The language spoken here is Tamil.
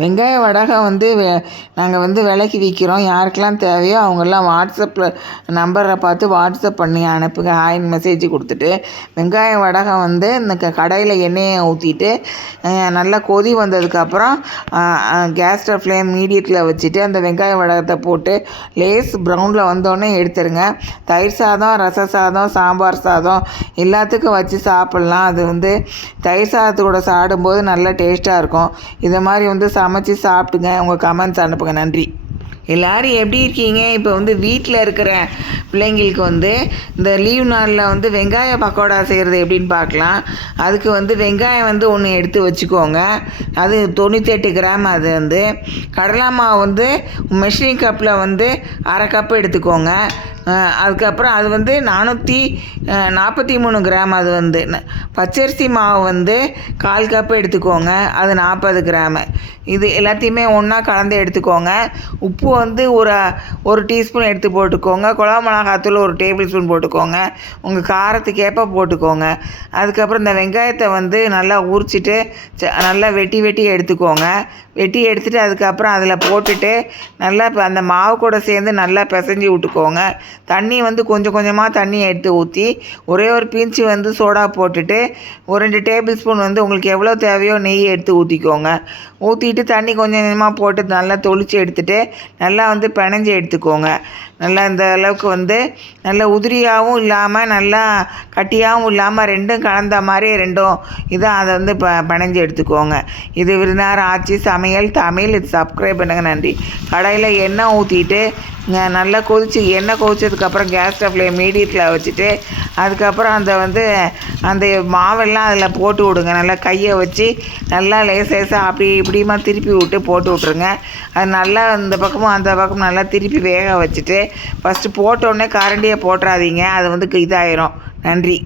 வெங்காய வடகம் வந்து நாங்கள் வந்து விலைக்கு விற்கிறோம். யாருக்கெல்லாம் தேவையோ அவங்கெல்லாம் வாட்ஸ்அப்பில் நம்பரை பார்த்து வாட்ஸ்அப் பண்ணி அனுப்புங்க. ஹாய்னு மெசேஜ் கொடுத்துட்டு வெங்காய வடகம் வந்து இந்த கடையில் எண்ணெயை ஊற்றிட்டு நல்லா கொதி வந்ததுக்கப்புறம் கேஸ் ஸ்டவ் ஃப்ளேம் மீடியத்தில் வச்சுட்டு அந்த வெங்காய வடகத்தை போட்டு லேஸ் ப்ரௌனில் வந்தோடனே எடுத்துருங்க. தயிர் சாதம், ரச சாதம், சாம்பார் சாதம் எல்லாத்துக்கும் வச்சு சாப்பிட்லாம். அது வந்து தயிர் சாதத்தோட சாப்பிடும்போது நல்லா டேஸ்ட்டாக இருக்கும். இதை மாதிரி வந்து சமைச்சு சாப்பிட்டுங்க. உங்கள் கமெண்ட்ஸ் அனுப்புங்க. நன்றி. எல்லோரும் எப்படி இருக்கீங்க? இப்போ வந்து வீட்டில் இருக்கிற பிள்ளைங்களுக்கு வந்து இந்த லீவ் நாளில் வந்து வெங்காய பக்கோடா செய்கிறது எப்படின்னு பார்க்கலாம். அதுக்கு வந்து வெங்காயம் வந்து ஒன்று எடுத்து வச்சுக்கோங்க. அது 98 கிராம். அது வந்து கடலை மாவு வந்து மெஷரிங் கப்பில் வந்து அரை கப்பு எடுத்துக்கோங்க. அதுக்கப்புறம் அது வந்து 443 கிராம். அது வந்து பச்சரிசி மாவு வந்து 1/4 கப்பு எடுத்துக்கோங்க. அது 40 கிராமு. இது எல்லாத்தையுமே ஒன்றா கலந்து எடுத்துக்கோங்க. உப்பு வந்து ஒரு டீஸ்பூன் எடுத்து போட்டுக்கோங்க. குழம்பு மிளகாத்தூள் 1 டேபிள் ஸ்பூன் போட்டுக்கோங்க. உங்கள் காரத்துக்கு ஏற்ப போட்டுக்கோங்க. அதுக்கப்புறம் இந்த வெங்காயத்தை வந்து நல்லா உரிச்சிட்டு நல்லா வெட்டி எடுத்துக்கோங்க. வெட்டி எடுத்துகிட்டு அதுக்கப்புறம் அதில் போட்டுட்டு நல்லா அந்த மாவு கூட சேர்ந்து நல்லா பிசைஞ்சு விட்டுக்கோங்க. தண்ணி வந்து கொஞ்சம் கொஞ்சமாக தண்ணி எடுத்து ஊற்றி ஒரே ஒரு பிஞ்சு வந்து சோடா போட்டுட்டு 2 டேபிள் ஸ்பூன் வந்து உங்களுக்கு எவ்வளோ தேவையோ நெய் எடுத்து ஊற்றிக்கோங்க. ஊற்றிட்டு தண்ணி கொஞ்சம் கொஞ்சமாக போட்டு நல்லா தொளிச்சு எடுத்துகிட்டு நல்லா வந்து பிணைஞ்சி எடுத்துக்கோங்க. நல்லா இந்த அளவுக்கு வந்து நல்லா உதிரியாகவும் இல்லாமல் நல்லா கட்டியாகவும் இல்லாமல் ரெண்டும் கலந்த மாதிரி இதாக அதை வந்து பிணைஞ்சி எடுத்துக்கோங்க. இது விருந்தார் ஆச்சி சமையல் தமிழ். இது சப்ஸ்கிரைப் பண்ணுங்க. நன்றி. கடையில் எண்ணெய் ஊற்றிட்டு நல்லா எண்ணெய் கொதிச்சதுக்கப்புறம் கேஸ் ஸ்டவ்வில் மீடியத்தில் வச்சுட்டு அதுக்கப்புறம் அந்த மாவெல்லாம் அதில் போட்டு விடுங்க. நல்லா கையை வச்சு நல்லா லேசாக அப்படி இப்படிமா திருப்பி விட்டு போட்டு விட்ருங்க. அது நல்லா இந்த பக்கமும் அந்த பக்கமும் நல்லா திருப்பி வேக வச்சுட்டு ஃபஸ்ட்டு போட்டோடனே கரண்டியை போட்டுறாதீங்க. அது வந்து இதாயிரும். நன்றி.